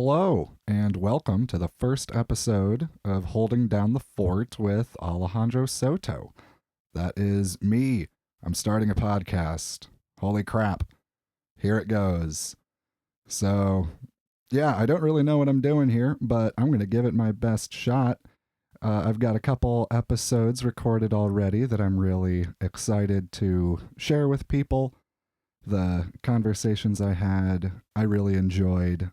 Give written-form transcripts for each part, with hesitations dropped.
Hello, and welcome to the first episode of Holding Down the Fort with Alejandro Soto. That is me. I'm starting a podcast. Holy crap. Here it goes. So, yeah, I don't really know what I'm doing here, but I'm going to give it my best shot. I've got a couple episodes recorded already that I'm really excited to share with people. The conversations I had, I really enjoyed.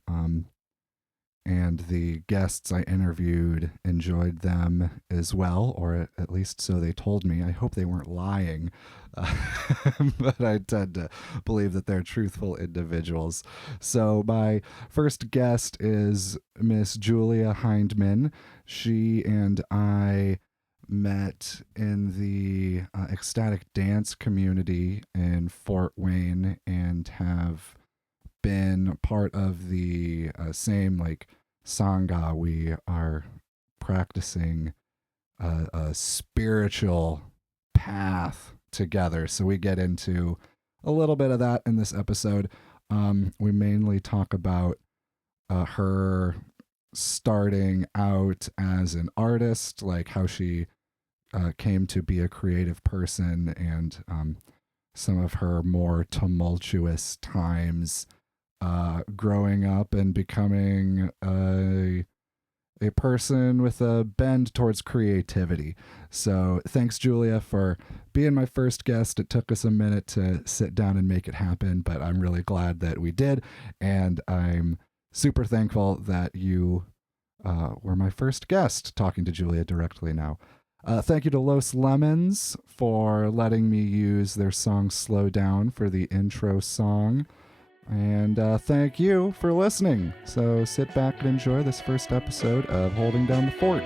And the guests I interviewed enjoyed them as well, or at least so they told me. I hope they weren't lying, but I tend to believe that they're truthful individuals. So my first guest is Miss Julia Hyndman. She and I met in the ecstatic dance community in Fort Wayne and have been part of the same sangha. We are practicing a spiritual path together, so we get into a little bit of that in this episode. We mainly talk about her starting out as an artist, like how she came to be a creative person, and some of her more tumultuous times growing up and becoming a person with a bend towards creativity. So thanks, Julia, for being my first guest. It took us a minute to sit down and make it happen, but I'm really glad that we did, and I'm super thankful that you were my first guest, talking to Julia directly now. Thank you to Los Lemons for letting me use their song Slow Down for the intro song. And thank you for listening. So sit back and enjoy this first episode of Holding Down the Fort.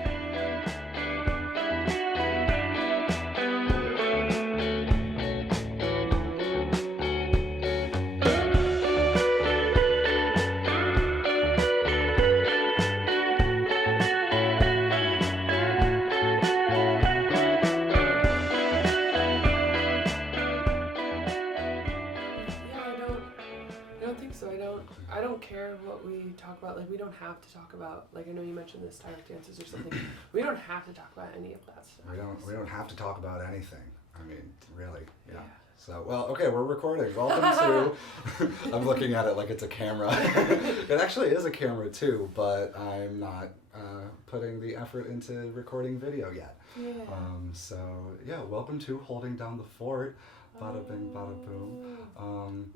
We don't have to talk about, I know you mentioned the style dances or something. We don't have to talk about any of that stuff. We don't have to talk about anything. I mean, really, yeah. So, well, okay, we're recording. Welcome to, I'm looking at it like it's a camera. It actually is a camera too, but I'm not putting the effort into recording video yet. Yeah. So, yeah, welcome to Holding Down the Fort. Bada bing, bada boom.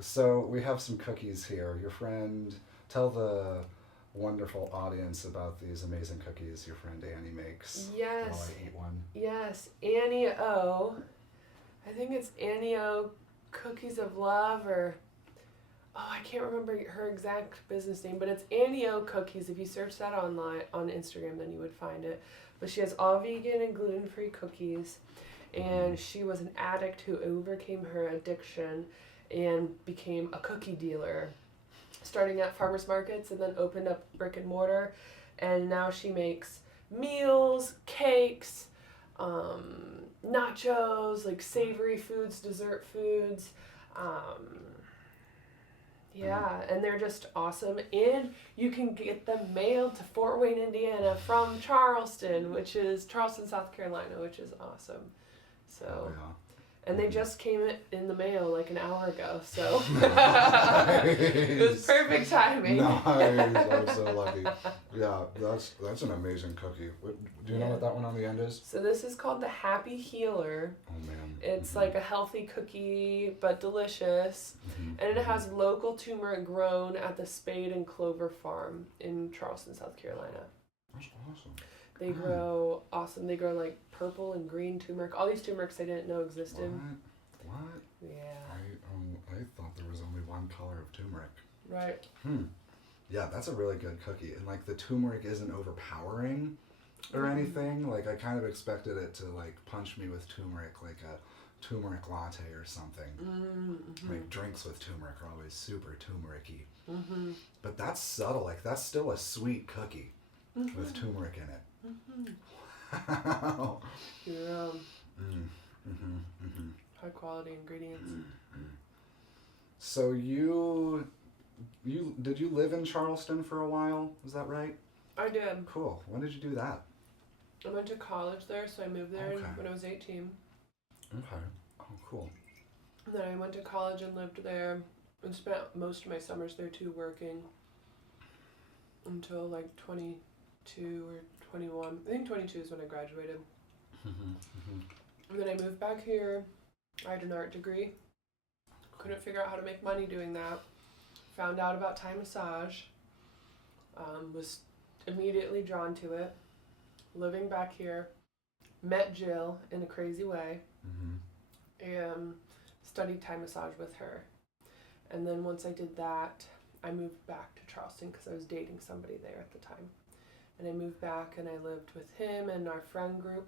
So we have some cookies here. Your friend, tell the wonderful audience about these amazing cookies your friend Annie makes. Yes. While I eat one. Yes, Annie O. I think it's Annie O Cookies of Love, or I can't remember her exact business name, but it's Annie O Cookies. If you search that online on Instagram, then you would find it. But she has all vegan and gluten-free cookies. And she was an addict who overcame her addiction and became a cookie dealer, starting at farmers markets and then opened up brick and mortar. And now she makes meals, cakes, nachos, savory foods, dessert foods. And they're just awesome. And you can get them mailed to Fort Wayne, Indiana from Charleston, South Carolina, which is awesome. So, and they just came in the mail an hour ago, so it was perfect timing. Nice, I'm so lucky. Yeah, that's an amazing cookie. Do you know what that one on the end is? So this is called the Happy Healer. Oh man. It's like a healthy cookie, but delicious. And it has local turmeric grown at the Spade and Clover Farm in Charleston, South Carolina. That's awesome. They grow awesome. They grow purple and green turmeric. All these turmerics I didn't know existed. What? Yeah. I thought there was only one color of turmeric. Right. Yeah, that's a really good cookie. And the turmeric isn't overpowering or anything. I kind of expected it to punch me with turmeric, like a turmeric latte or something. Drinks with turmeric are always super turmeric-y. But that's subtle. That's still a sweet cookie with turmeric in it. Wow. Yeah. High quality ingredients. So you did you live in Charleston for a while? Is that right? I did. Cool. When did you do that? I went to college there, so I moved there when I was 18. Okay. Oh, cool. And then I went to college and lived there and spent most of my summers there too working until like 22 or 21. I think 22 is when I graduated. And then I moved back here. I had an art degree. Couldn't figure out how to make money doing that. Found out about Thai massage. Was immediately drawn to it. Living back here. Met Jill in a crazy way. And studied Thai massage with her. And then once I did that, I moved back to Charleston because I was dating somebody there at the time. And I moved back and I lived with him and our friend group.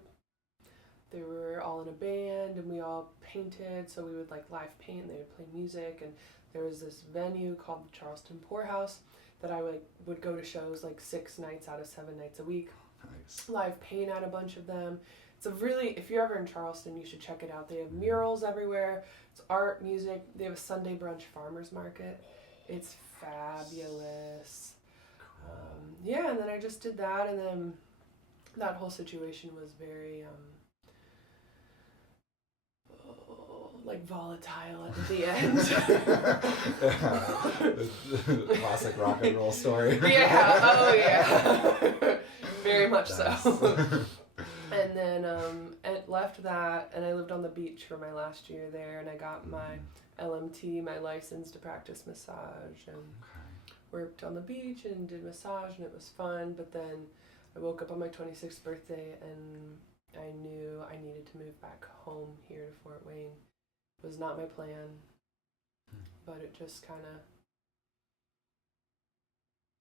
They were all in a band and we all painted, so we would like live paint and they would play music. And there was this venue called the Charleston Poorhouse that I would go to shows like 6 nights out of 7 nights a week. Nice. Live paint at a bunch of them. It's a really, if you're ever in Charleston, you should check it out. They have murals everywhere. It's art, music. They have a Sunday brunch farmers market. It's fabulous. Yeah, and then I just did that, and then that whole situation was very like volatile at the end. Classic rock and roll story. Yeah, oh yeah. Very much so. And then I left that, and I lived on the beach for my last year there, and I got my LMT, my license to practice massage, and worked on the beach and did massage, and it was fun. But then I woke up on my 26th birthday, and I knew I needed to move back home here to Fort Wayne. It was not my plan, but it just kind of,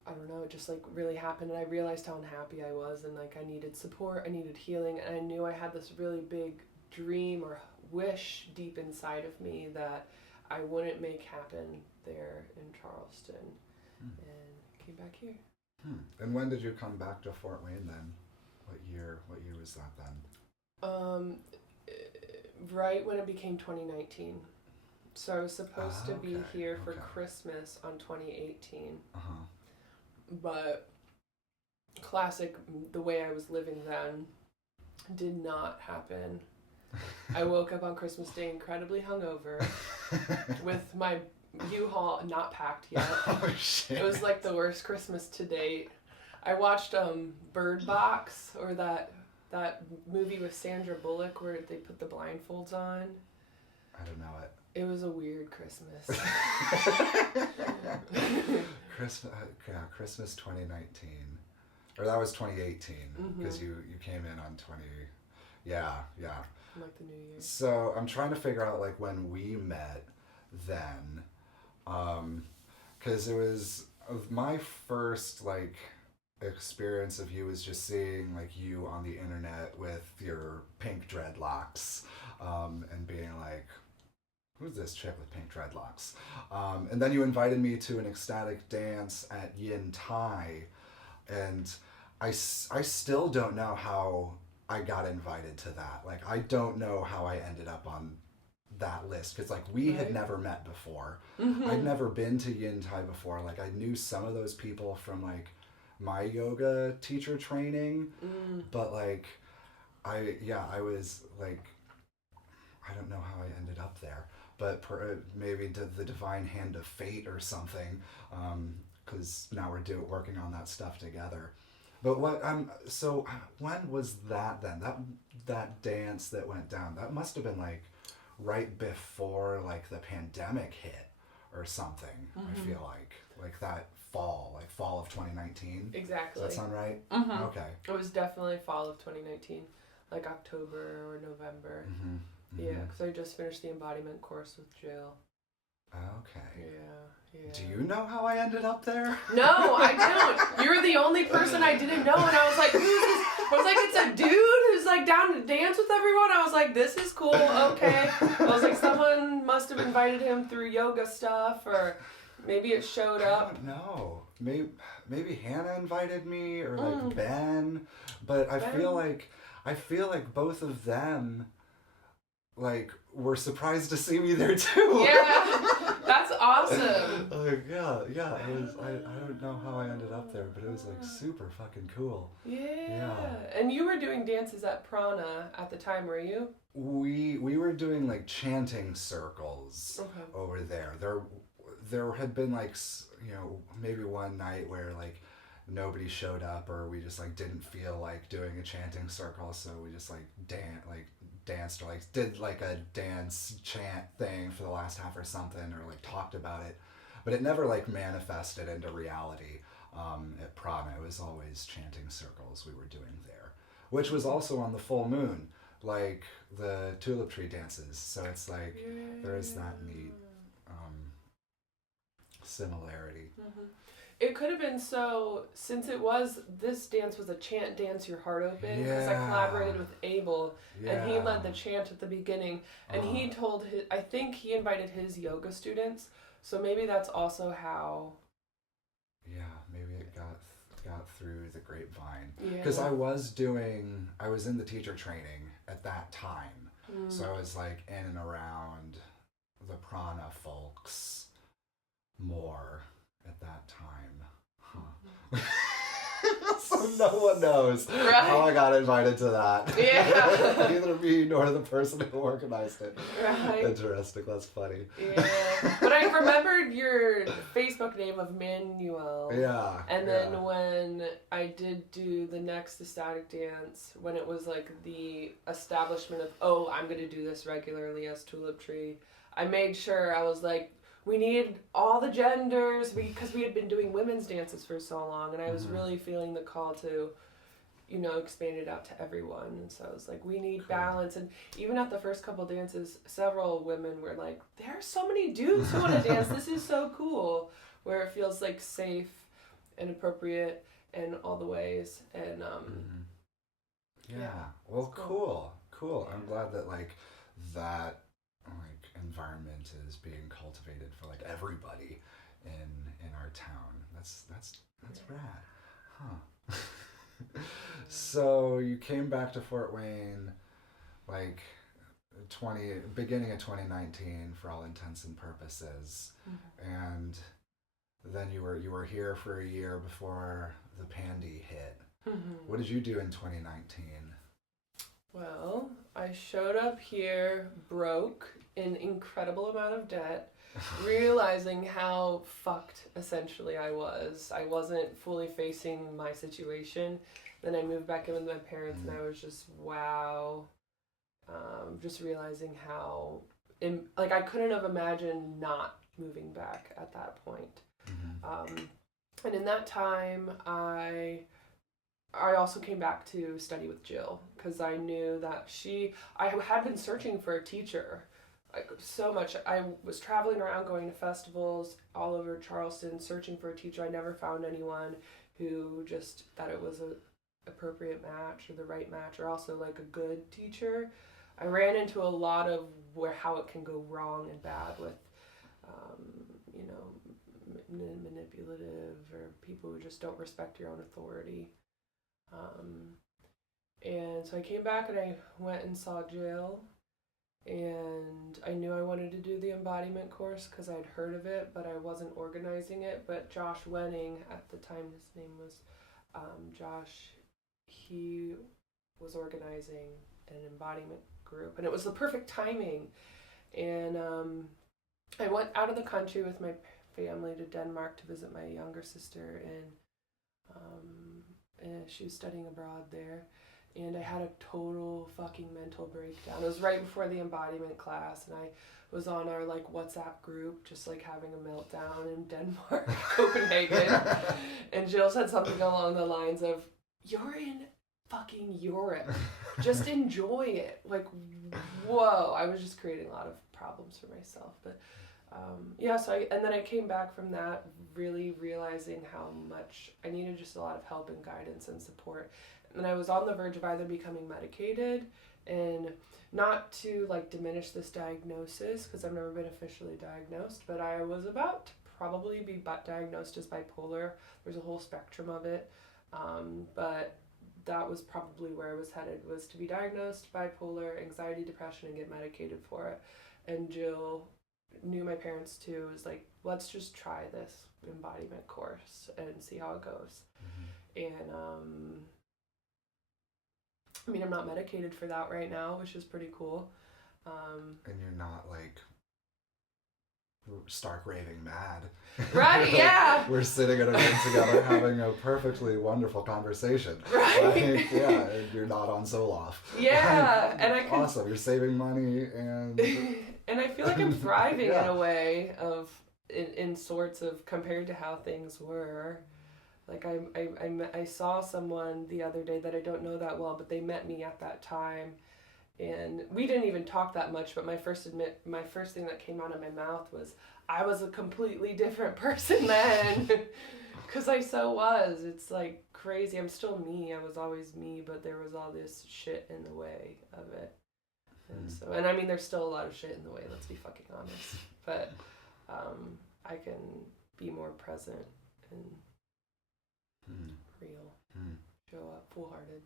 I don't know, it just like really happened, and I realized how unhappy I was, and like I needed support, I needed healing, and I knew I had this really big dream or wish deep inside of me that I wouldn't make happen there in Charleston, and came back here. And when did you come back to Fort Wayne then? What year was that then? Right when it became 2019. So I was supposed to be here for Christmas on 2018. But classic, the way I was living then did not happen. I woke up on Christmas Day incredibly hungover with my U-Haul not packed yet. Oh, shit. It was like the worst Christmas to date. I watched Bird Box, or that movie with Sandra Bullock where they put the blindfolds on. I don't know it. It was a weird Christmas. Christmas 2019. Or that was 2018, because you came in on 20... Yeah. Like the New Year. So I'm trying to figure out like when we met then, because it was my first like experience of you was just seeing like you on the internet with your pink dreadlocks, and being like, who's this chick with pink dreadlocks? And then you invited me to an ecstatic dance at Yin Thai, and I still don't know how I got invited to that. Like, I don't know how I ended up on that list, because like we had never met before. I'd never been to Yin Thai before. Like, I knew some of those people from like my yoga teacher training, but like I was like, I don't know how I ended up there, but maybe the divine hand of fate or something, because now we're working on that stuff together. But so when was that then? That dance that went down, that must have been like right before like the pandemic hit or something. I feel like that fall of 2019. Exactly. Does that sound right? Okay. It was definitely fall of 2019, like October or November. Yeah, because I just finished the embodiment course with Jill. Okay. Yeah. Do you know how I ended up there? No, I don't. You were the only person I didn't know, and I was like, who's this? I was like, it's a dude who's like down to dance with everyone. I was like, this is cool, okay. I was like, someone must have invited him through yoga stuff, or maybe it showed up. I don't know. Maybe Hannah invited me, or like Ben, but I feel like both of them like were surprised to see me there too. Yeah, that's awesome. Yeah. It was. I don't know how I ended up there, but it was like super fucking cool. Yeah. And you were doing dances at Prana at the time, were you? We were doing like chanting circles over there. There had been like maybe one night where like nobody showed up, or we just like didn't feel like doing a chanting circle, so we just like danced or like did like a dance chant thing for the last half or something, or like talked about it, but it never like manifested into reality. At Prana, it was always chanting circles we were doing there, which was also on the full moon, like the tulip tree dances. So it's like there is that neat similarity. Mm-hmm. It could have been since this dance was a chant dance your heart open, because I collaborated with Abel, and he led the chant at the beginning, and he told I think he invited his yoga students, so maybe that's also how. Yeah, maybe it got through the grapevine, because I was in the teacher training at that time, so I was like in and around the Prana folks more at that time. So no one knows how I got invited to that. Yeah. Neither me nor the person who organized it. Right. Interesting. That's funny. Yeah. But I remembered your Facebook name of Manuel. Yeah. And then when I did do the next ecstatic dance, when it was like the establishment of, I'm going to do this regularly as Tulip Tree, I made sure I was like, we needed all the genders, because we had been doing women's dances for so long, and I was really feeling the call to, expand it out to everyone. And so I was like, we need balance. And even at the first couple dances, several women were like, there are so many dudes who want to dance. This is so cool. Where it feels like safe and appropriate in all the ways. And well, cool. I'm glad that that environment is being cultivated for everybody in our town. That's rad. Huh. So you came back to Fort Wayne beginning of 2019 for all intents and purposes. And then you were here for a year before the pandy hit. What did you do in 2019? Well, I showed up here broke, in incredible amount of debt, realizing how fucked essentially I was. I wasn't fully facing my situation. Then I moved back in with my parents, and I was just, wow. Just realizing how, I couldn't have imagined not moving back at that point. And in that time, I also came back to study with Jill, because I knew that I had been searching for a teacher so much. I was traveling around, going to festivals all over Charleston, searching for a teacher. I never found anyone who just thought it was a appropriate match, or the right match, or also a good teacher. I ran into a lot of how it can go wrong and bad with, manipulative, or people who just don't respect your own authority. And so I came back and I went and saw Jill, and I knew I wanted to do the embodiment course because I'd heard of it, but I wasn't organizing it. But Josh Wenning, at the time his name was Josh, he was organizing an embodiment group, and it was the perfect timing. And I went out of the country with my family to Denmark to visit my younger sister, and she was studying abroad there, and I had a total fucking mental breakdown. It was right before the embodiment class, and I was on our WhatsApp group just having a meltdown in Denmark, Copenhagen, and Jill said something along the lines of, "You're in fucking Europe, just enjoy it." Whoa, I was just creating a lot of problems for myself. But and then I came back from that really realizing how much I needed just a lot of help and guidance and support. And I was on the verge of either becoming medicated, and not to diminish this diagnosis, because I've never been officially diagnosed, but I was about to probably be diagnosed as bipolar. There's a whole spectrum of it, but that was probably where I was headed, was to be diagnosed bipolar, anxiety, depression, and get medicated for it. And Jill, knew my parents too, was like, let's just try this embodiment course and see how it goes. And I mean, I'm not medicated for that right now, which is pretty cool. And you're not like stark raving mad. Right, yeah. We're sitting in a room together having a perfectly wonderful conversation. Right. Like, yeah, and you're not on Zoloft. Yeah, and I can... Awesome, you're saving money and... And I feel like I'm thriving in a way of, in sorts of, compared to how things were. Like I saw someone the other day that I don't know that well, but they met me at that time, and we didn't even talk that much. But my first thing that came out of my mouth was, I was a completely different person then, because I so was. It's like crazy. I'm still me. I was always me, but there was all this shit in the way of it. And so, and I mean, there's still a lot of shit in the way. Let's be fucking honest. But I can be more present and real. Show up full-hearted.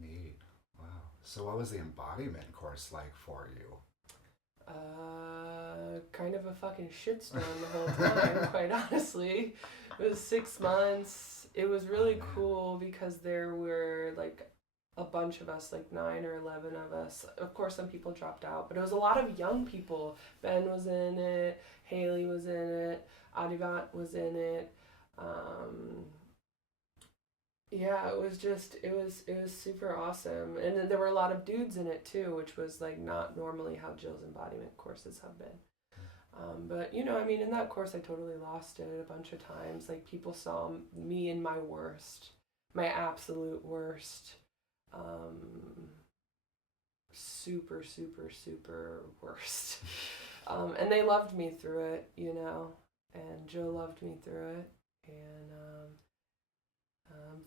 Neat. Wow. So what was the embodiment course like for you? Kind of a fucking shitstorm the whole time, quite honestly. It was 6 months. It was really cool because there were like a bunch of us, like 9 or 11 of us. Of course, some people dropped out, but it was a lot of young people. Ben was in it, Haley was in it, Adivat was in it. Yeah, it was super awesome. And then there were a lot of dudes in it too, which was like not normally how Jill's embodiment courses have been. But you know, I mean, in that course I totally lost it a bunch of times. Like people saw me in my worst, my absolute worst. Super worst. And they loved me through it, you know, and Jill loved me through it, and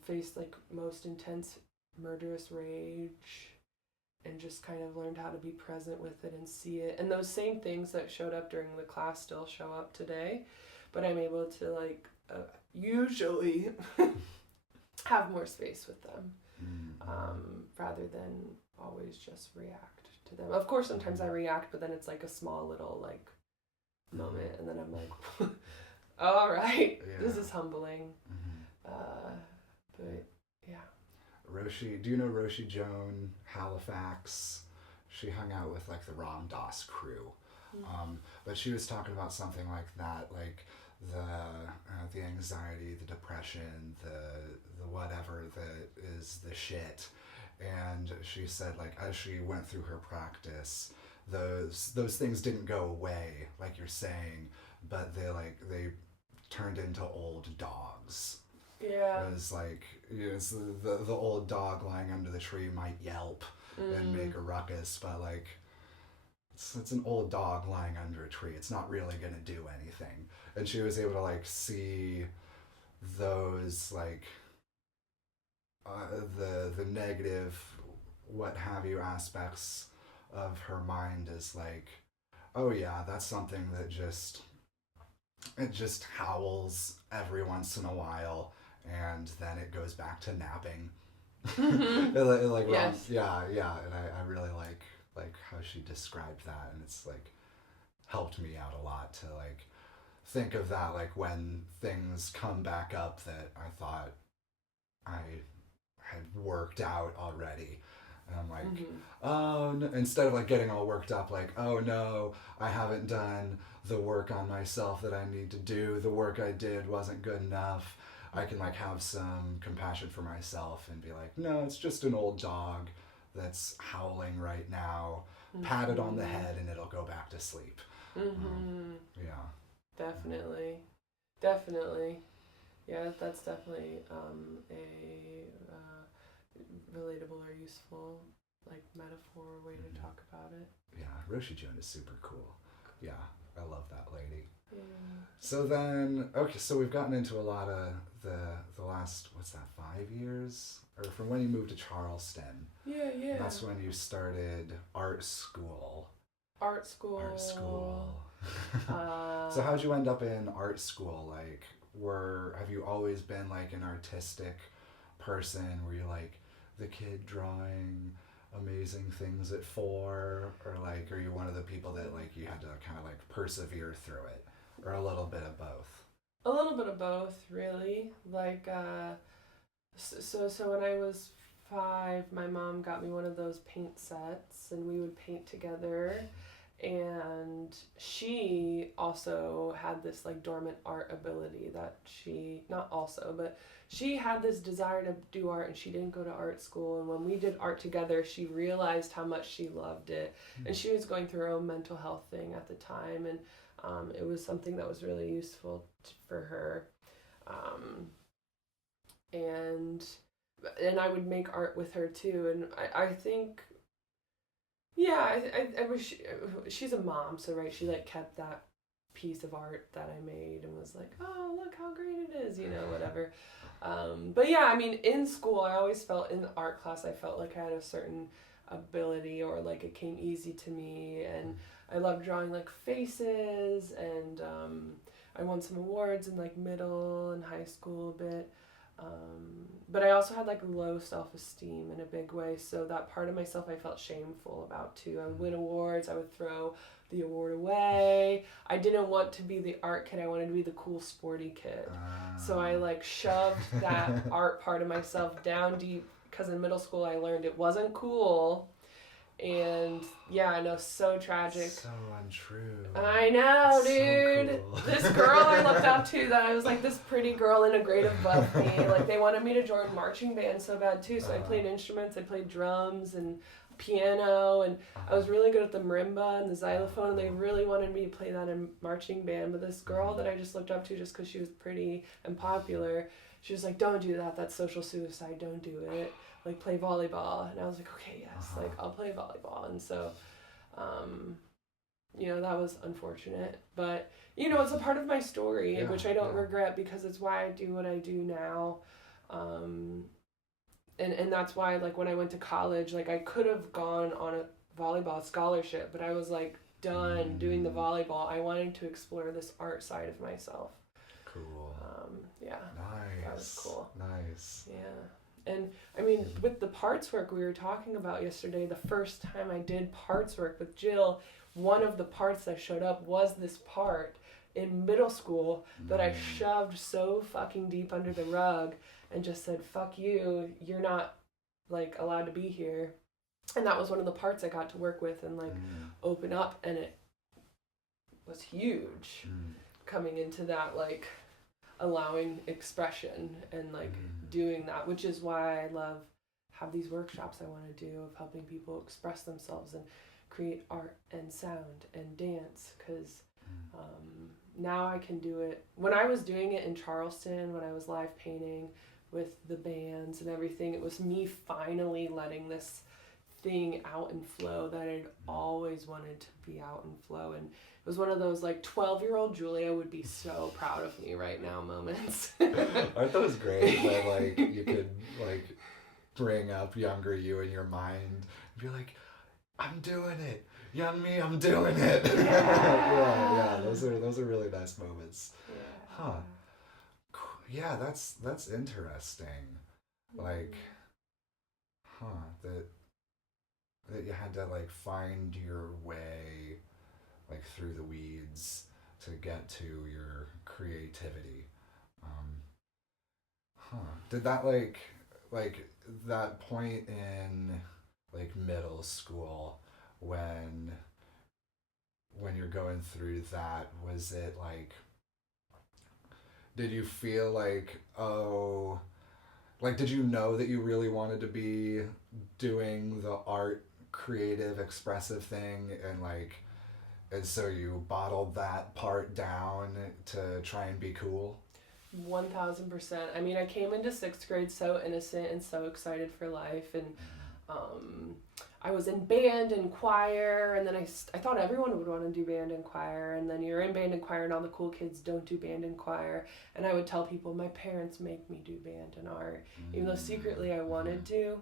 faced like most intense murderous rage, and just kind of learned how to be present with it and see it. And those same things that showed up during the class still show up today, but I'm able to like usually have more space with them. Rather than always just react to them. Of course, sometimes I react, but then it's like a small little like moment, and then I'm like, all right, this is humbling. But yeah. Roshi, do you know Roshi Joan Halifax? She hung out with like the Ram Dass crew, but she was talking about something like that, like the anxiety, the depression, the whatever that is the shit. And she said, like, as she went through her practice, those things didn't go away, like you're saying, but they turned into old dogs. Yeah. It was like, you know, it's the old dog lying under the tree might yelp and make a ruckus, but like it's an old dog lying under a tree. It's not really gonna do anything. And she was able to like see those like the negative what have you aspects of her mind as like, oh yeah, that's something that it just howls every once in a while, and then it goes back to napping. Yes. Yeah, and I really like how she described that, and it's like helped me out a lot to like think of that, like when things come back up that I thought I had worked out already. And I'm like, oh, no, instead of like getting all worked up, like, oh no, I haven't done the work on myself that I need to do. The work I did wasn't good enough. I can like have some compassion for myself and be like, no, it's just an old dog that's howling right now. Pat it on the head and it'll go back to sleep. Yeah. Definitely. Yeah, that's definitely a relatable or useful like metaphor way to talk about it. Yeah, Roshi Joan is super cool. Yeah, I love that lady. Yeah. So then, okay, so we've gotten into a lot of the last, 5 years? Or from when you moved to Charleston. Yeah. That's when you started art school. Art school. So how'd you end up in art school? Like, have you always been like an artistic person? Were you like the kid drawing amazing things at 4, or like are you one of the people that like you had to kind of like persevere through it, or a little bit of both? A little bit of both, really. Like, so when I was 5, my mom got me one of those paint sets, and we would paint together. And she also had this like dormant art ability that she, not also, but she had this desire to do art, and she didn't go to art school. And when we did art together, she realized how much she loved it. And she was going through her own mental health thing at the time, and it was something that was really useful for her. And I would make art with her too. And I think, yeah, I wish she's a mom, so right, she like kept that piece of art that I made and was like, oh, look how great it is, whatever. But yeah, I mean, in school, I always felt in the art class, I felt like I had a certain ability, or like it came easy to me, and I loved drawing like faces, and I won some awards in like middle and high school a bit. But I also had like low self-esteem in a big way, so that part of myself I felt shameful about too. I would win awards, I would throw the award away. I didn't want to be the art kid, I wanted to be the cool sporty kid. So I like shoved that art part of myself down deep, because in middle school I learned it wasn't cool. And yeah, I know, so tragic. So untrue. I know, dude. So cool. This girl I looked up to, that I was like this pretty girl in a grade above me. Like, they wanted me to join marching band so bad too. So I played instruments. I played drums and piano, and I was really good at the marimba and the xylophone. And they really wanted me to play that in marching band. But this girl that I just looked up to, just because she was pretty and popular, she was like, "Don't do that. That's social suicide. Don't do it. Like, play volleyball." And I was like, okay, yes, like, I'll play volleyball. And so, that was unfortunate, but it's a part of my story, which I don't regret, because it's why I do what I do now. And that's why, like, when I went to college, like, I could have gone on a volleyball scholarship, but I was like done doing the volleyball. I wanted to explore this art side of myself. Cool. Yeah. Nice. That was cool. Nice. Yeah. And I mean, with the parts work we were talking about yesterday, the first time I did parts work with Jill, one of the parts that showed up was this part in middle school that I shoved so fucking deep under the rug and just said, "Fuck you, you're not like allowed to be here." And that was one of the parts I got to work with and like open up, and it was huge coming into that, like, allowing expression and like doing that, which is why I have these workshops I want to do of helping people express themselves and create art and sound and dance, because now I can do it. When I was doing it in Charleston, when I was live painting with the bands and everything, it was me finally letting this thing out and flow that I'd always wanted to be out and flow. And it was one of those like 12-year-old Julia would be so proud of me right now moments. Aren't those great that like you could like bring up younger you in your mind and be like, "I'm doing it, young me, I'm doing it." Yeah. Those are really nice moments. Yeah, that's interesting. Like, that you had to like find your way like through the weeds to get to your creativity. Did that like that point in like middle school when you're going through that, was it like, did you feel like, oh, like, did you know that you really wanted to be doing the art, creative, expressive thing, and so you bottled that part down to try and be cool? 1000%. I mean, I came into 6th grade so innocent and so excited for life, and I was in band and choir, and then I thought everyone would want to do band and choir, and then you're in band and choir and all the cool kids don't do band and choir, and I would tell people my parents make me do band and art, even though secretly I wanted to.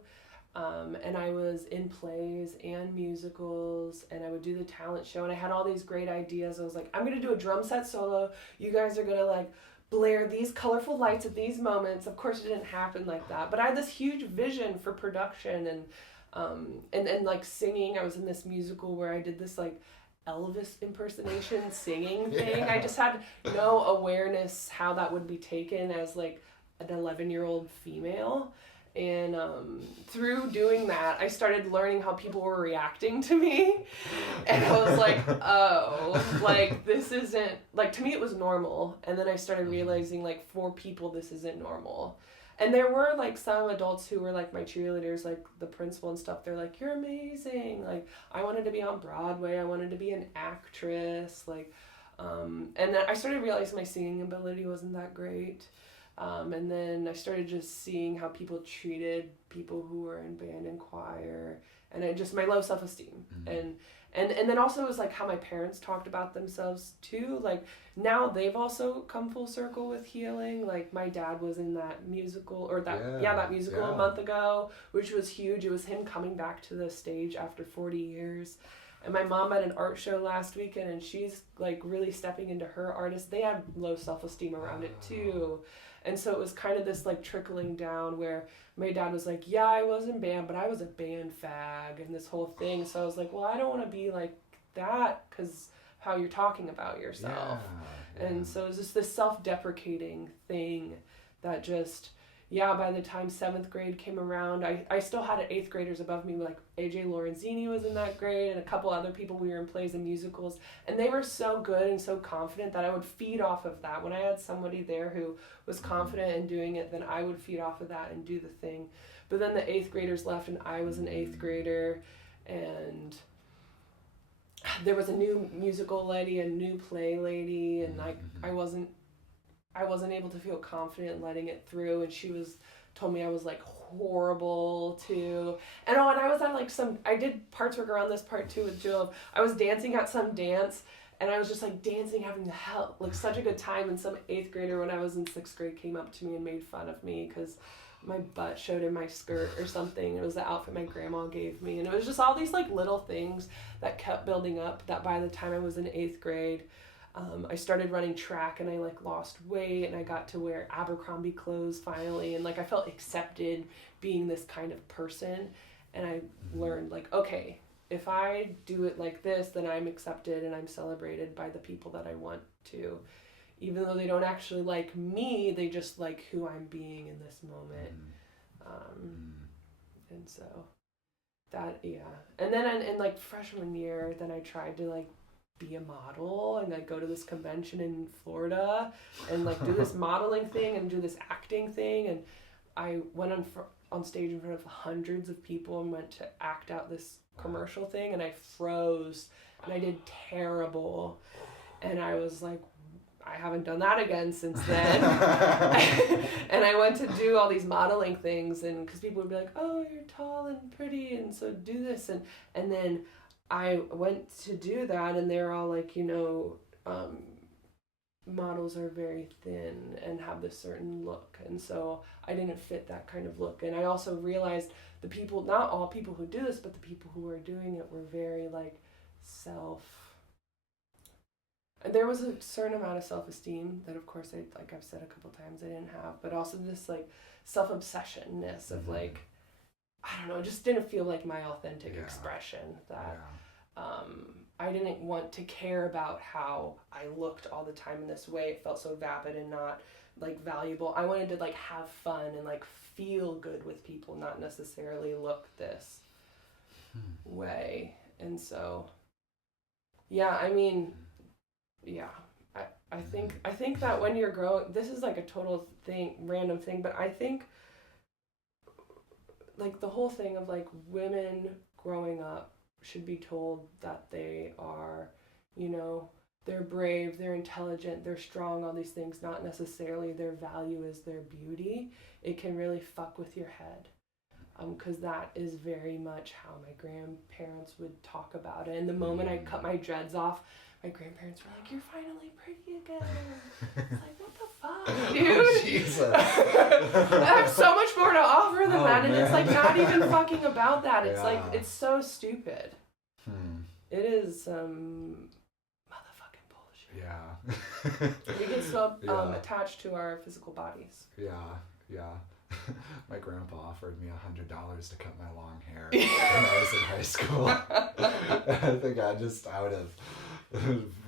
And I was in plays and musicals, and I would do the talent show, and I had all these great ideas. I was like, I'm going to do a drum set solo. You guys are going to like blare these colorful lights at these moments. Of course, it didn't happen like that, but I had this huge vision for production, and And like singing, I was in this musical where I did this like Elvis impersonation singing thing. I just had no awareness how that would be taken as like an 11-year-old female. And through doing that, I started learning how people were reacting to me. And I was like, oh, like this isn't, like to me it was normal. And then I started realizing like for people this isn't normal. And there were like some adults who were like my cheerleaders, like the principal and stuff. They're like, you're amazing. Like I wanted to be on Broadway. I wanted to be an actress. Like, and then I started realizing my singing ability wasn't that great. And then I started just seeing how people treated people who were in band and choir, and it just my low self-esteem. And then also it was like how my parents talked about themselves too. Like now they've also come full circle with healing. Like my dad was in that musical that musical a month ago, which was huge. It was him coming back to the stage after 40 years. And my mom had an art show last weekend, and she's like really stepping into her artist. They had low self-esteem around it too. And so it was kind of this like trickling down where my dad was like, yeah, I was in band, but I was a band fag and this whole thing. So I was like, well, I don't want to be like that because how you're talking about yourself. And so it was just this self-deprecating thing that just, by the time 7th grade came around, I still had 8th graders above me, like AJ Lorenzini was in that grade and a couple other people. We were in plays and musicals, and they were so good and so confident that I would feed off of that. When I had somebody there who was confident in doing it, then I would feed off of that and do the thing. But then the 8th graders left, and I was an 8th grader, and there was a new musical lady, a new play lady, and I wasn't able to feel confident in letting it through, and she told me I was like horrible too. And and I was at like I did parts work around this part too with Jill. I was dancing at some dance, and I was just like dancing, having the hell, like such a good time. And some 8th grader when I was in 6th grade came up to me and made fun of me because my butt showed in my skirt or something. It was the outfit my grandma gave me, and it was just all these like little things that kept building up. That by the time I was in 8th grade, I started running track, and I like lost weight, and I got to wear Abercrombie clothes finally, and like I felt accepted being this kind of person. And I learned like, okay, if I do it like this, then I'm accepted and I'm celebrated by the people that I want to, even though they don't actually like me, they just like who I'm being in this moment. And so that, and then in like freshman year, then I tried to like be a model and like go to this convention in Florida and like do this modeling thing and do this acting thing. And I went on stage in front of hundreds of people and went to act out this commercial thing, and I froze and I did terrible. And I was like, I haven't done that again since then. And I went to do all these modeling things, and because people would be like, oh, you're tall and pretty, and so do this. And then I went to do that, and they're all like, models are very thin and have this certain look, and so I didn't fit that kind of look. And I also realized the people, not all people who do this, but the people who were doing it were very like there was a certain amount of self-esteem that of course I've said a couple times I didn't have, but also this like self-obsessionness of like, I don't know, it just didn't feel like my authentic expression. That I didn't want to care about how I looked all the time in this way. It felt so vapid and not like valuable. I wanted to like have fun and like feel good with people, not necessarily look this way. And so I think that when you're growing, this is like a total random thing, but I think like the whole thing of like women growing up should be told that they are, they're brave, they're intelligent, they're strong, all these things, not necessarily their value is their beauty. It can really fuck with your head. Because that is very much how my grandparents would talk about it. And the moment I cut my dreads off, my grandparents were like, you're finally pretty again. It's like, what the fuck, dude? Oh, Jesus. I have so much more to offer than that, and it's like not even fucking about that. It's like, it's so stupid. It is motherfucking bullshit. Yeah. We get so attached to our physical bodies. Yeah. My grandpa offered me $100 to cut my long hair when I was in high school. I think I just out of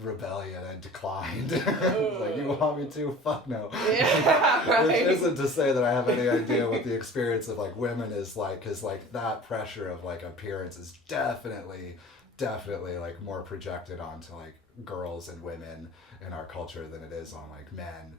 rebellion and declined. Like, you want me to? Fuck no. Yeah, right. Which isn't to say that I have any idea what the experience of like women is like, because like that pressure of like appearance is definitely like more projected onto like girls and women in our culture than it is on like men.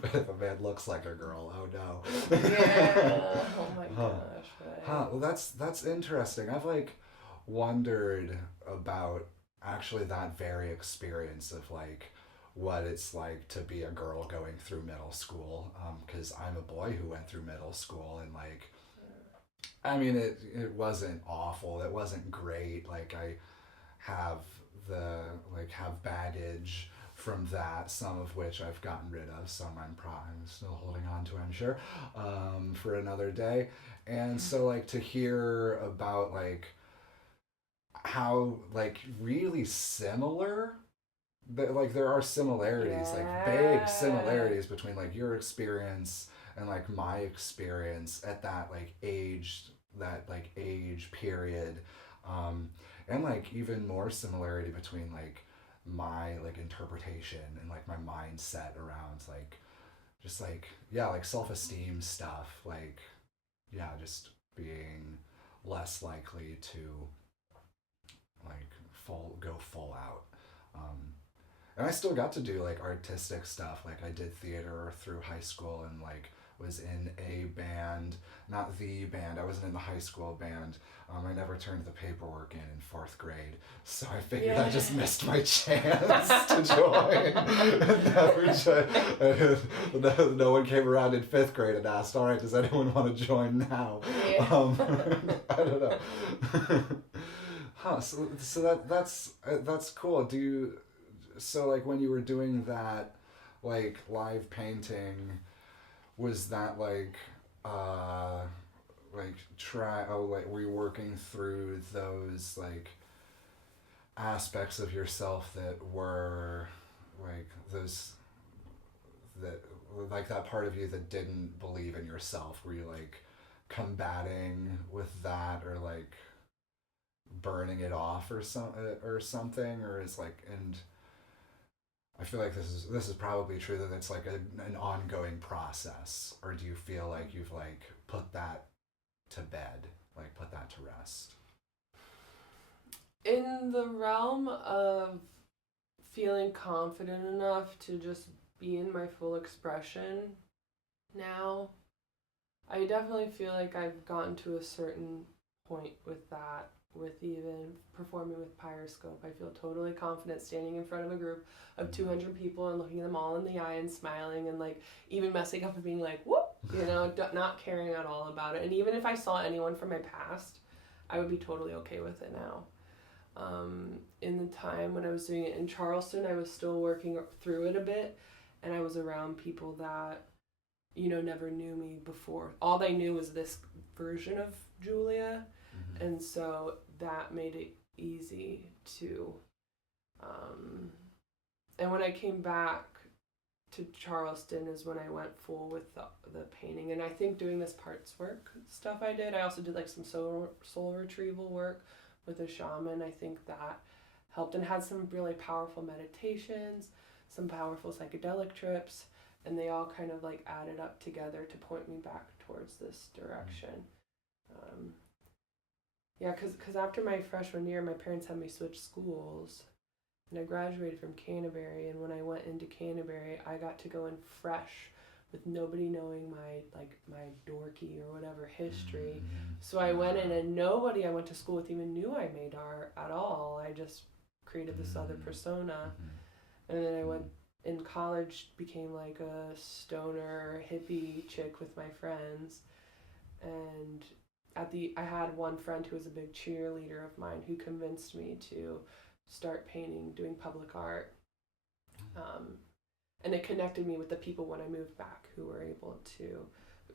But if a man looks like a girl, oh no. Yeah. Oh my gosh. Right. Well, that's interesting. I've like wondered about actually that very experience of like what it's like to be a girl going through middle school. Because I'm a boy who went through middle school, and like, I mean, it wasn't awful. It wasn't great. Like, I have have baggage from that, some of which I've gotten rid of, some I'm still holding on to, I'm sure, for another day. And so like to hear about like how like really similar like there are similarities, like big similarities between like your experience and like my experience at that age period, and like even more similarity between like my like interpretation and like my mindset around like just like like self-esteem stuff, like just being less likely to like go full out. And I still got to do like artistic stuff. Like I did theater through high school and like was in a band, not the band. I wasn't in the high school band. I never turned the paperwork in 4th grade, so I figured I just missed my chance to join. No one came around in 5th grade and asked, "All right, does anyone want to join now?" Yeah. I don't know. So that's cool. So like when you were doing that like live painting, was that like were you working through those like aspects of yourself that were like those that like that part of you that didn't believe in yourself? Were you like combating with that, or like burning it off or something, or is like, and I feel like this is probably true that it's like an ongoing process, or do you feel like you've like put that to bed, like put that to rest? In the realm of feeling confident enough to just be in my full expression now, I definitely feel like I've gotten to a certain point with that. With even performing with Pyroscope, I feel totally confident standing in front of a group of 200 people and looking them all in the eye and smiling and like even messing up and being like, whoop, not caring at all about it. And even if I saw anyone from my past, I would be totally okay with it now. In the time when I was doing it in Charleston, I was still working through it a bit, and I was around people that, never knew me before. All they knew was this version of Julia. And so that made it easy to, and when I came back to Charleston is when I went full with the painting. And I think doing this parts work stuff I did, I also did like some soul retrieval work with a shaman. I think that helped, and had some really powerful meditations, some powerful psychedelic trips, and they all kind of like added up together to point me back towards this direction. Because after my freshman year, my parents had me switch schools, and I graduated from Canterbury, and when I went into Canterbury, I got to go in fresh with nobody knowing my dorky or whatever history. So I went in, and nobody I went to school with even knew I made art at all. I just created this other persona. And then I went in college, became like a stoner hippie chick with my friends, and I had one friend who was a big cheerleader of mine who convinced me to start painting, doing public art. And it connected me with the people when I moved back who were able to,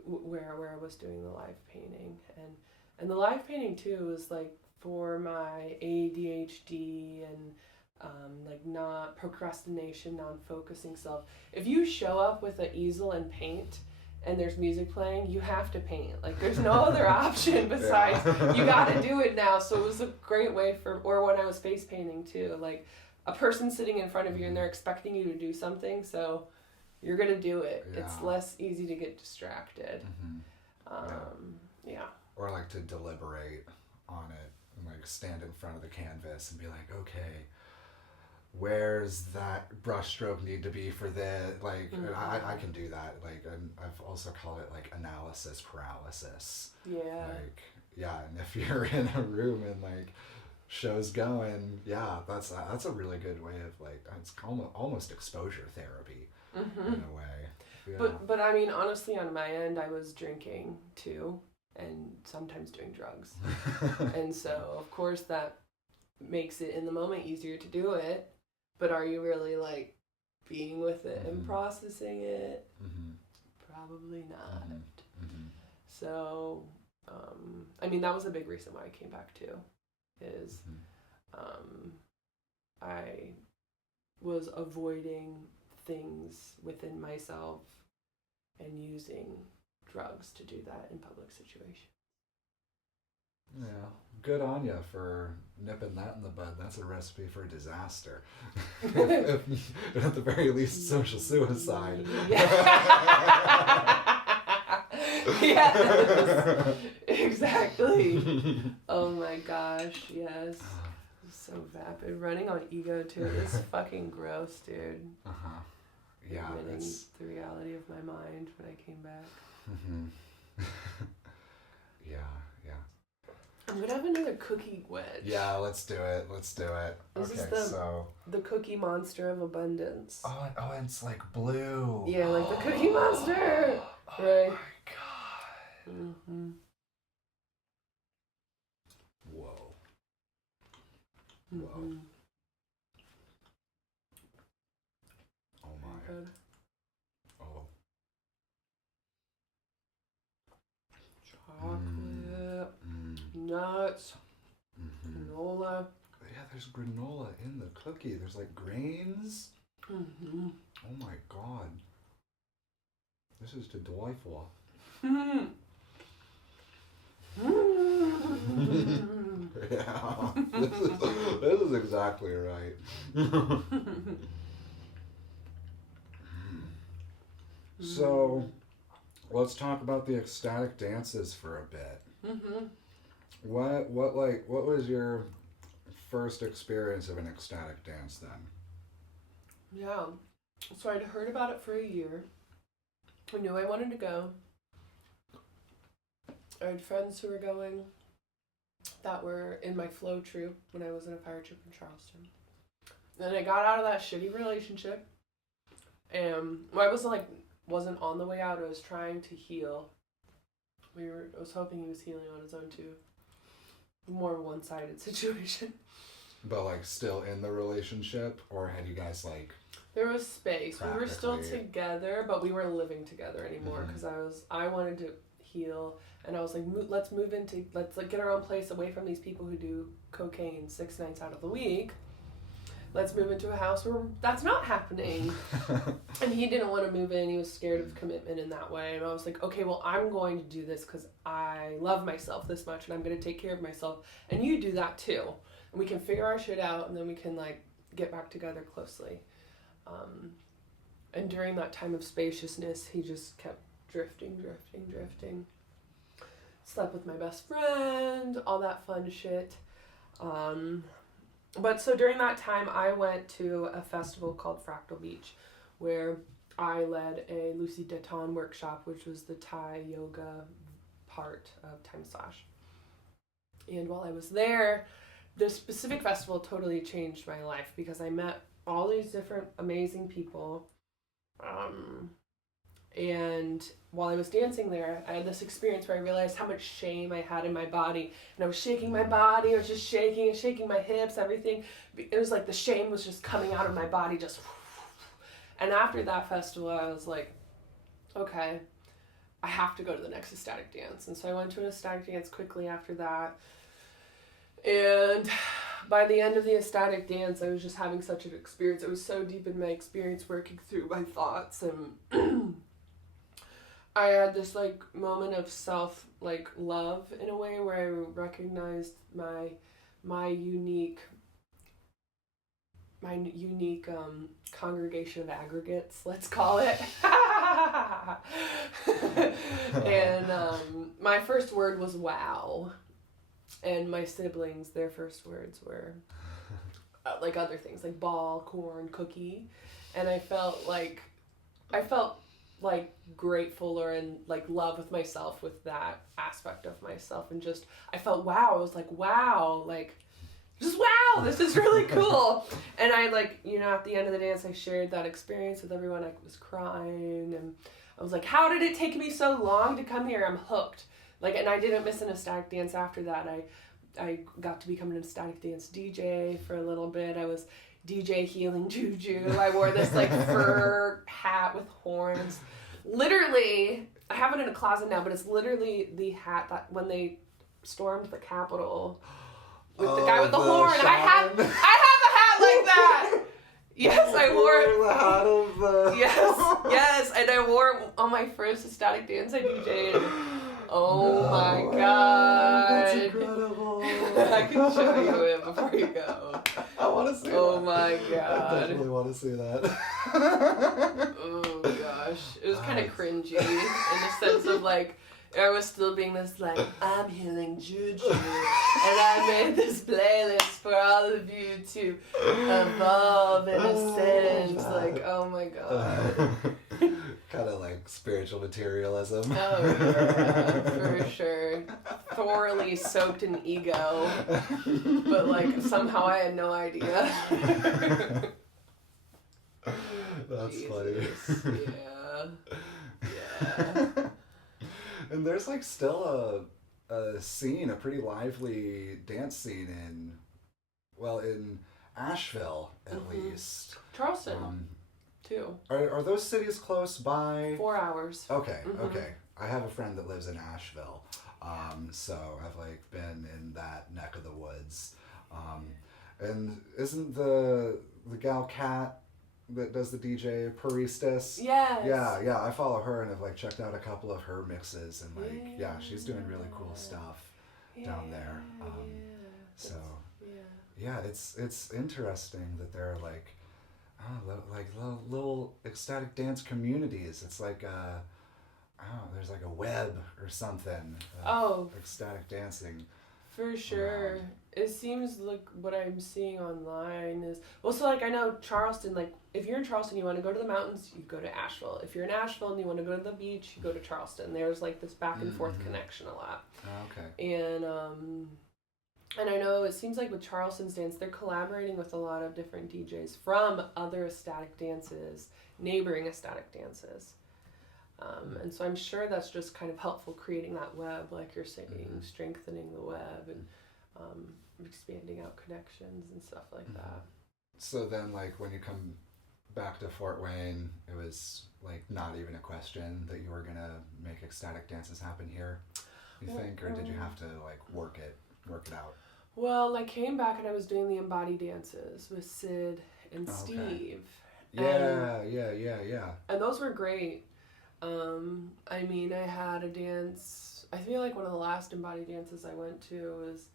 where I was doing the live painting. And the live painting too was like for my ADHD and like not procrastination, non-focusing self. If you show up with an easel and paint and there's music playing, you have to paint. Like, there's no other option besides you gotta do it now. So it was a great way or when I was face painting too, like a person sitting in front of you and they're expecting you to do something, so you're gonna do it. Yeah. It's less easy to get distracted. Yeah. Or like to deliberate on it and like stand in front of the canvas and be like, okay, where's that brushstroke need to be for this? Like, I can do that. Like, and I've also called it like analysis paralysis. Yeah. Like, yeah, and if you're in a room and like show's going, yeah, that's a really good way of like, it's almost exposure therapy in a way. Yeah. But I mean, honestly, on my end, I was drinking too, and sometimes doing drugs. And so, of course, that makes it in the moment easier to do it. But are you really like being with it and processing it? Probably not. So, I mean, that was a big reason why I came back too, is I was avoiding things within myself and using drugs to do that in public situations. Yeah, good on you for nipping that in the bud. That's a recipe for disaster. At the very least, social suicide. Yes, exactly. Oh my gosh, yes. So vapid. Running on ego too is fucking gross, dude. Yeah, admitting the reality of my mind when I came back. Yeah. I'm gonna have another cookie wedge. Yeah, let's do it. This is the Cookie Monster of Abundance. Oh, it's like blue. Yeah, like the Cookie Monster. Oh right. my god. Whoa. Oh my. Good. Oh. Chocolate. Nuts. Granola. Yeah, there's granola in the cookie. There's like grains. Oh my god. This is delightful. Yeah, this is exactly right. So, let's talk about the ecstatic dances for a bit. What was your first experience of an ecstatic dance then? Yeah. So I'd heard about it for a year. I knew I wanted to go. I had friends who were going that were in my flow troop when I was in a fire troop in Charleston. Then I got out of that shitty relationship. And I wasn't on the way out. I was trying to heal. I was hoping he was healing on his own too. More one-sided situation. But like still in the relationship, or had you guys like? There was space. We were still together, but we weren't living together anymore because I wanted to heal, and I was like, let's get our own place away from these people who do cocaine 6 nights out of the week. Let's move into a house where that's not happening. And he didn't want to move in. He was scared of commitment in that way. And I was like, okay, well, I'm going to do this because I love myself this much and I'm going to take care of myself. And you do that too. And we can figure our shit out and then we can like get back together closely. And during that time of spaciousness, he just kept drifting. Slept with my best friend, all that fun shit. But so during that time, I went to a festival called Fractal Beach, where I led a Lucy Deton workshop, which was the Thai yoga part of Thai massage. And while I was there, this specific festival totally changed my life because I met all these different amazing people. And while I was dancing there, I had this experience where I realized how much shame I had in my body. And I was shaking my body, I was just shaking my hips, everything. It was like the shame was just coming out of my body, just. And after that festival, I was like, okay, I have to go to the next ecstatic dance. And so I went to an ecstatic dance quickly after that. And by the end of the ecstatic dance, I was just having such an experience. It was so deep in my experience working through my thoughts and I had this like moment of self like love in a way where I recognized my unique congregation of aggregates, let's call it. And my first word was wow, and my siblings, their first words were like other things like ball, corn, cookie, and I felt like grateful or in like love with myself with that aspect of myself, and just I felt wow. I was like wow, like just wow, this is really cool. And I like, you know, at the end of the dance I shared that experience with everyone. I was crying and I was like, how did it take me so long to come here? I'm hooked. Like, and I didn't miss an ecstatic dance after that. I got to become an ecstatic dance DJ for a little bit. I was DJ Healing Juju. I wore this like fur hat with horns. Literally, I have it in a closet now, but it's literally the hat that when they stormed the Capitol with the guy with the horn. I have a hat like that. Yes, I wore it. The hat of the... Yes, and I wore it on my first ecstatic dance I DJ'd. Oh my god. That's incredible. I can show you it before you go. I want to see that. Oh my god. I definitely want to see that. Oh gosh. It was kind of cringy in the sense of like, I was still being this like, I'm healing juju, and I made this playlist for all of you to evolve in a sense. Like, oh my god. Kind of like spiritual materialism. Oh yeah, for sure. Thoroughly soaked in ego, but like somehow I had no idea. That's Jesus. funny. Yeah. And there's like still a scene, a pretty lively dance scene in Asheville at least. Charleston, too. Are those cities close by? 4 hours. Okay, okay. I have a friend that lives in Asheville, so I've like been in that neck of the woods. And isn't the gal Kat that does the DJ Paristas? Yes. Yeah. I follow her and have like checked out a couple of her mixes, and like she's doing really cool stuff down there. So it's interesting that there are like little ecstatic dance communities. It's like there's like a web or something of ecstatic dancing. For sure. It seems like what I'm seeing online is, well, so like I know Charleston, like if you're in Charleston, you want to go to the mountains, you go to Asheville. If you're in Asheville and you want to go to the beach, you go to Charleston. There's like this back and forth connection a lot. Okay. And I know it seems like with Charleston's dance, they're collaborating with a lot of different DJs from other ecstatic dances, neighboring ecstatic dances. And so I'm sure that's just kind of helpful creating that web, like you're saying, strengthening the web and expanding out connections and stuff like that. So then, like, when you come back to Fort Wayne, it was, like, not even a question that you were going to make ecstatic dances happen here, you think? Or did you have to, like, work it out? Well, I came back and I was doing the embodied dances with Sid and Steve. Yeah. And those were great. I mean, I had a dance, I feel like one of the last embodied dances I went to was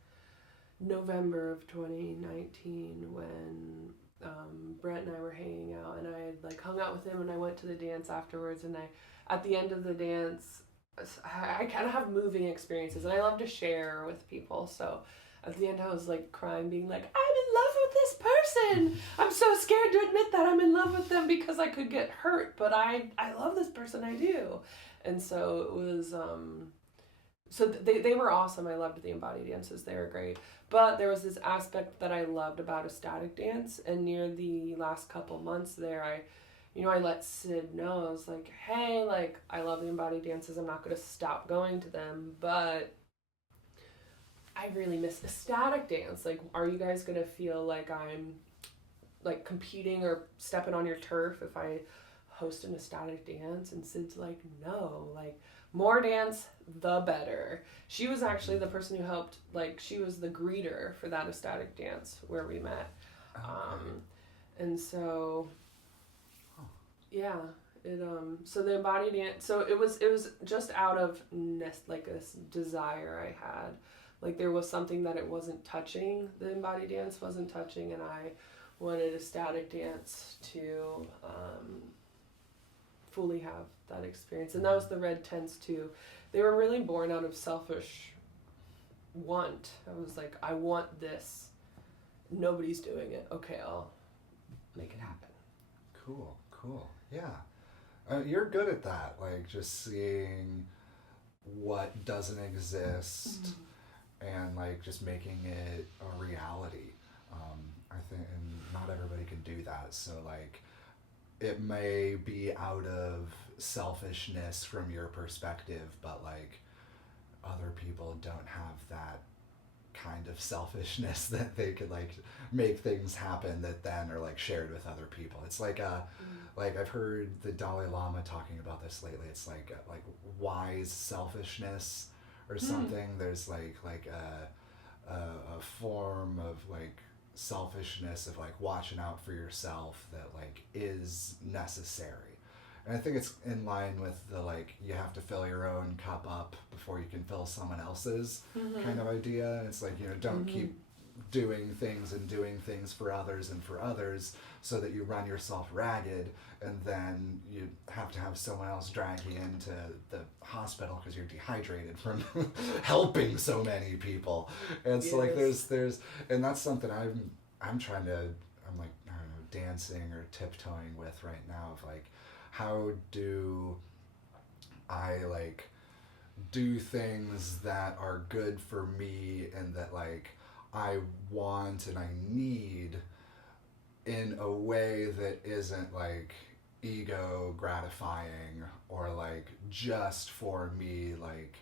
November of 2019 when Brent and I were hanging out, and I had like hung out with him, and I went to the dance afterwards, and at the end of the dance, I kind of have moving experiences, and I love to share with people, so at the end I was like crying, being like, I'm in love with this person! I'm so scared to admit that I'm in love with them because I could get hurt, but I love this person, I do. And so it was, so they were awesome. I loved the embodied dances, they were great. But there was this aspect that I loved about ecstatic dance, and near the last couple months there, I let Sid know, I was like, hey, like, I love the embodied dances, I'm not going to stop going to them, but I really miss ecstatic dance. Like, are you guys going to feel like I'm, like, competing or stepping on your turf if I host an ecstatic dance? And Sid's like, no, like, more dance, the better. She was actually the person who helped, like, she was the greeter for that ecstatic dance where we met. And so, yeah, So the embodied dance, so it was just out of like this desire I had. Like there was something that it wasn't touching, the embodied dance wasn't touching, and I wanted a static dance to fully have that experience. And that was the red tents too. They were really born out of selfish want. I was like, I want this. Nobody's doing it. Okay, I'll make it happen. Cool. Yeah. You're good at that, like just seeing what doesn't exist and like just making it a reality. I think, and not everybody can do that. So like, it may be out of selfishness from your perspective, but like other people don't have that kind of selfishness that they could like make things happen that then are like shared with other people. It's like like I've heard the Dalai Lama talking about this lately. It's like wise selfishness or something. There's like a form of like selfishness of like watching out for yourself that like is necessary. And I think it's in line with the like you have to fill your own cup up before you can fill someone else's kind of idea. It's like, you know, don't keep doing things for others and for others so that you run yourself ragged and then you have to have someone else drag you into the hospital because you're dehydrated from helping so many people. And so like there's and that's something I'm trying to, I'm like, I don't know, dancing or tiptoeing with right now of like, how do I like do things that are good for me and that like I want and I need in a way that isn't like ego gratifying or like just for me, like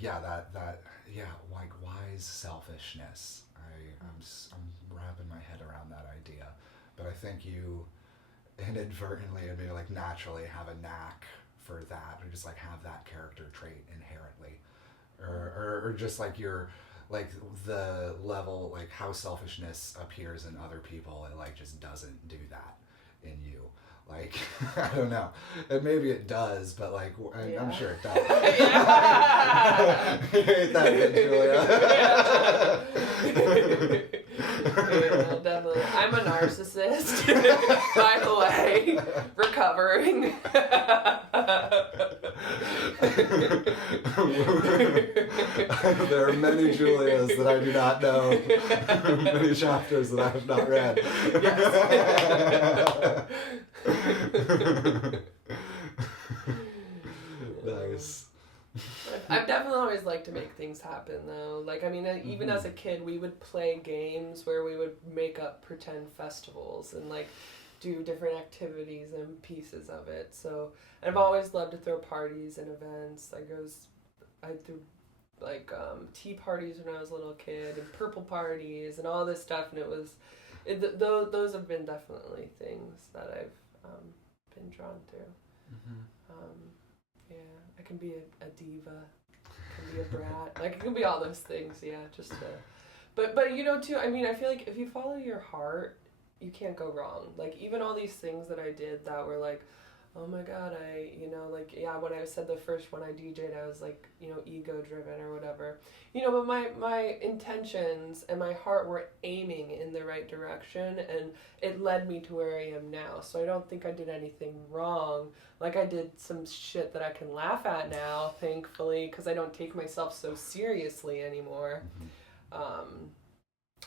yeah, that yeah, like wise selfishness. I'm wrapping my head around that idea, but I think you inadvertently and maybe like naturally have a knack for that, or just like have that character trait inherently, or just like you're like the level, like how selfishness appears in other people, it like just doesn't do that in you. Like, I don't know. And maybe it does, but like, I'm sure it does. You hate that bit, Julia. Yeah, definitely. I'm a narcissist, by the way, recovering. There are many Julias that I do not know, many chapters that I have not read. Yes. Nice. I've definitely always liked to make things happen, though. Like, I mean, even as a kid, we would play games where we would make up pretend festivals and, like, do different activities and pieces of it. So, I've always loved to throw parties and events. I threw, like, tea parties when I was a little kid and purple parties and all this stuff, and those have been definitely things that I've been drawn through. Yeah, I can be a diva, I can be a brat, like I can be all those things, yeah, just to, but you know too, I mean, I feel like if you follow your heart, you can't go wrong. Like even all these things that I did that were like, oh my god, when I said the first one I DJ'd, I was like, ego driven or whatever, but my intentions and my heart were aiming in the right direction, and it led me to where I am now. So I don't think I did anything wrong. Like I did some shit that I can laugh at now, thankfully, because I don't take myself so seriously anymore.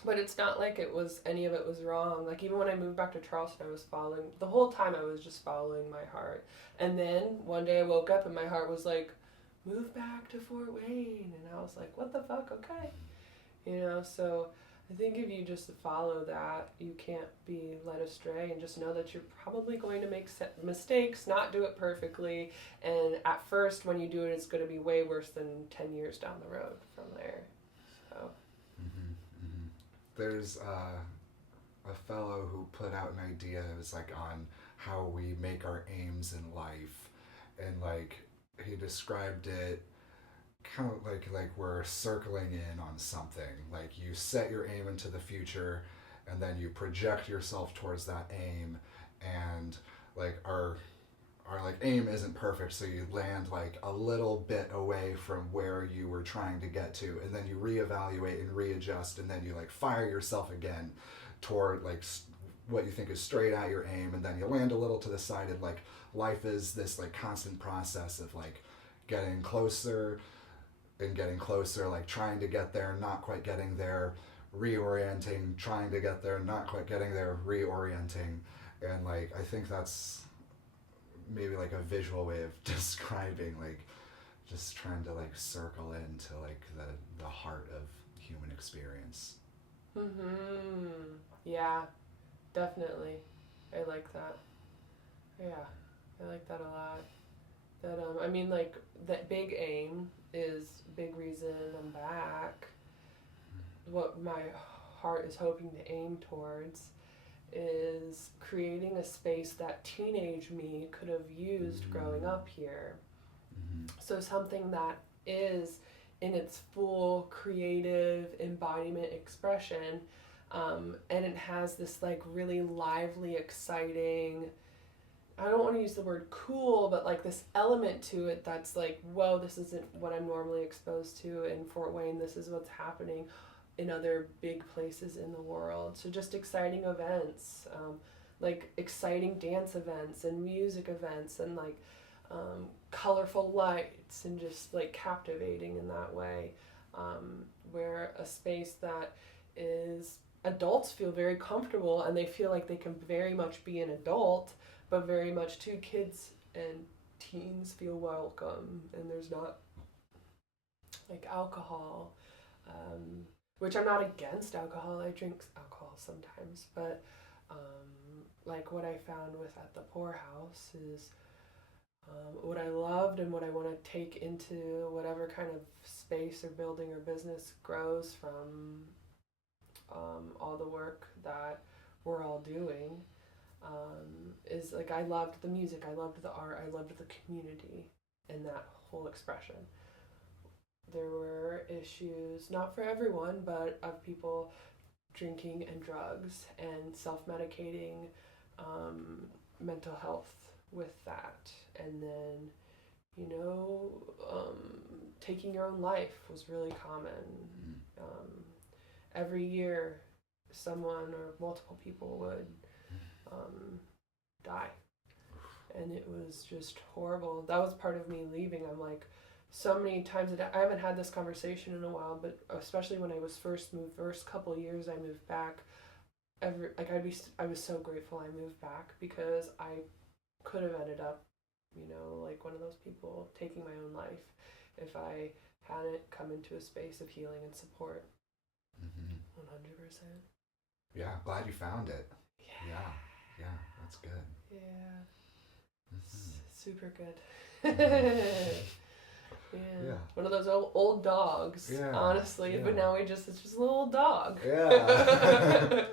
But it's not like any of it was wrong. Like even when I moved back to Charleston, the whole time I was just following my heart. And then one day I woke up and my heart was like, move back to Fort Wayne. And I was like, what the fuck? Okay. So I think if you just follow that, you can't be led astray, and just know that you're probably going to make mistakes, not do it perfectly. And at first when you do it, it's going to be way worse than 10 years down the road from there. So. There's a fellow who put out an idea, it was like on how we make our aims in life, and like he described it kind of like we're circling in on something. Like you set your aim into the future and then you project yourself towards that aim, and like our our like aim isn't perfect, so you land like a little bit away from where you were trying to get to, and then you reevaluate and readjust, and then you like fire yourself again toward like what you think is straight at your aim, and then you land a little to the side. And like life is this like constant process of like getting closer and getting closer, like trying to get there, not quite getting there, reorienting, trying to get there, not quite getting there, reorienting. And like I think that's maybe like a visual way of describing like just trying to like circle into like the heart of human experience. Yeah, definitely. I like that. Yeah, I like that a lot. That I mean, like that big aim is big reason I'm back. What my heart is hoping to aim towards is creating a space that teenage me could have used growing up here. So something that is in its full creative embodiment expression, and it has this like really lively, exciting, I don't want to use the word cool, but like this element to it that's like, whoa, this isn't what I'm normally exposed to in Fort Wayne. This is what's happening in other big places in the world. So just exciting events, like exciting dance events and music events, and like colorful lights, and just like captivating in that way, where a space that is adults feel very comfortable and they feel like they can very much be an adult, but very much too kids and teens feel welcome, and there's not like alcohol, which I'm not against alcohol. I drink alcohol sometimes, but like what I found with at the poorhouse is what I loved and what I want to take into whatever kind of space or building or business grows from all the work that we're all doing, is like I loved the music, I loved the art, I loved the community and that whole expression. There were issues, not for everyone, but of people drinking and drugs and self-medicating, mental health with that. And then, taking your own life was really common. Every year, someone or multiple people would die. And it was just horrible. That was part of me leaving. I'm like, so many times I haven't had this conversation in a while, but especially when I was first couple of years I moved back, I was so grateful I moved back, because I could have ended up, like one of those people taking my own life if I hadn't come into a space of healing and support. 100%. Yeah, glad you found it. Yeah, that's good. Yeah. Super good. Yeah. One of those old dogs, honestly. Yeah. But now it's just a little old dog. Yeah.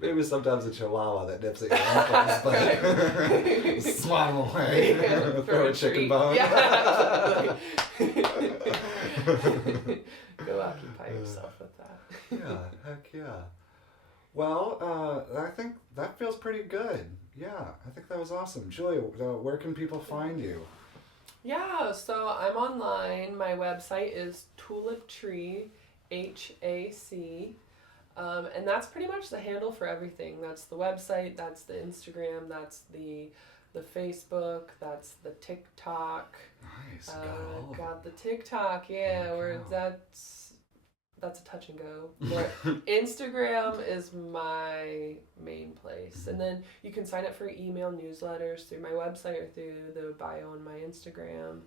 Maybe sometimes a chihuahua that nips at your ankles, but swat him away. Yeah, throw a chicken bone. Yeah, go occupy yourself with that. Yeah, heck yeah. Well, I think that feels pretty good. Yeah, I think that was awesome. Julia, where can people find you? Yeah, so I'm online. My website is Tulip Tree, HAC. And that's pretty much the handle for everything. That's the website, that's the Instagram, that's the Facebook, that's the TikTok. Nice. Got the TikTok, yeah, where that's a touch and go. Where Instagram is my main place. And then you can sign up for email newsletters through my website or through the bio on my Instagram.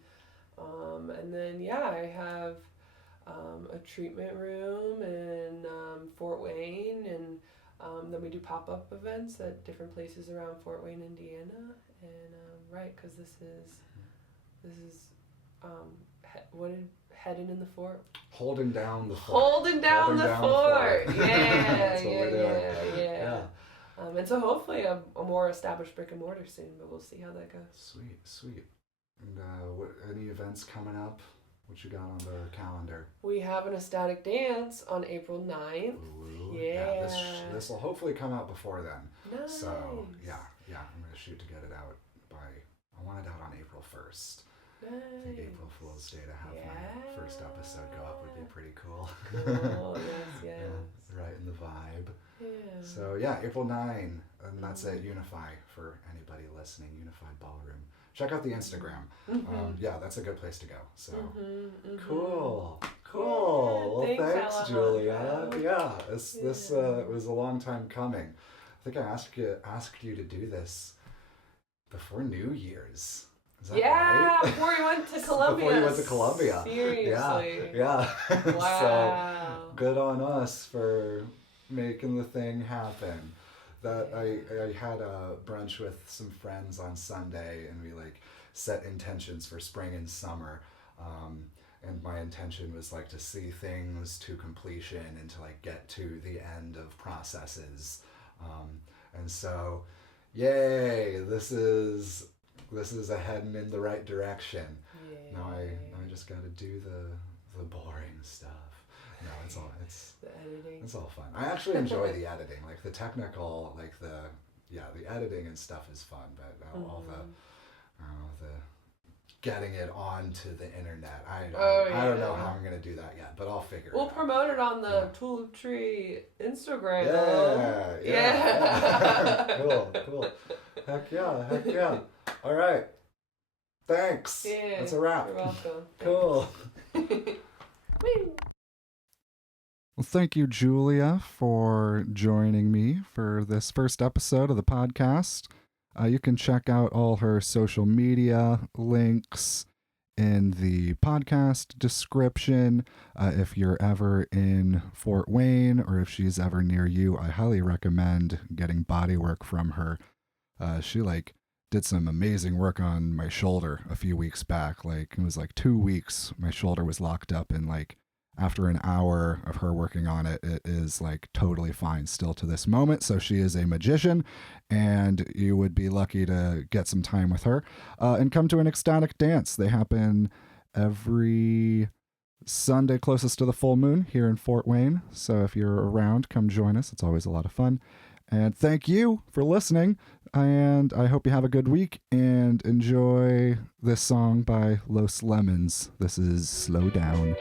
And then, I have a treatment room in Fort Wayne, and then we do pop-up events at different places around Fort Wayne, Indiana. And because this is heading in the fort. Holding down the fort. Holding down the fort. Yeah, yeah. And so hopefully a more established brick and mortar soon, but we'll see how that goes. Sweet. And any events coming up? What you got on the calendar? We have an ecstatic dance on April 9th. Ooh, yeah. This will hopefully come out before then. Nice. So, yeah, I'm going to shoot to get it out want it out on April 1st. Nice. I think April Fool's Day to have my first episode go up would be pretty cool. Cool. Yes. Yeah, right in the vibe. Yeah. So yeah, April 9, and that's at Unify for anybody listening, Unified Ballroom. Check out the Instagram. Yeah, that's a good place to go. So cool. Yeah, Well, thanks, Alejandro. Julia. Yeah, this was a long time coming. I think I asked you to do this before New Year's. Is that right? Before you went to Colombia. Before you went to Colombia. Seriously. Yeah. Wow. So good on us for making the thing happen. That I had a brunch with some friends on Sunday, and we like set intentions for spring and summer. And my intention was like to see things to completion and to like get to the end of processes. And so, yay! This is a heading in the right direction. Yay. Now I just got to do the boring stuff. No, it's the editing. It's all fun. I actually enjoy the editing, like the technical, like the editing and stuff is fun, but all the getting it onto the internet. I don't know how I'm gonna do that yet, but I'll figure it out. We'll promote it on the Tulip Tree Instagram. Yeah. Cool. Heck yeah. All right. Thanks. Yeah. That's a wrap. You're welcome. Cool. Woo. Well, thank you, Julia, for joining me for this first episode of the podcast. You can check out all her social media links in the podcast description. If you're ever in Fort Wayne or if she's ever near you, I highly recommend getting body work from her. She did some amazing work on my shoulder a few weeks back. It was 2 weeks. My shoulder was locked up, and after an hour of her working on it, it is totally fine still to this moment. So she is a magician, and you would be lucky to get some time with her. And come to an ecstatic dance. They happen every Sunday closest to the full moon here in Fort Wayne. So if you're around, come join us. It's always a lot of fun. And thank you for listening. And I hope you have a good week and enjoy this song by Los Lemons. This is Slow Down.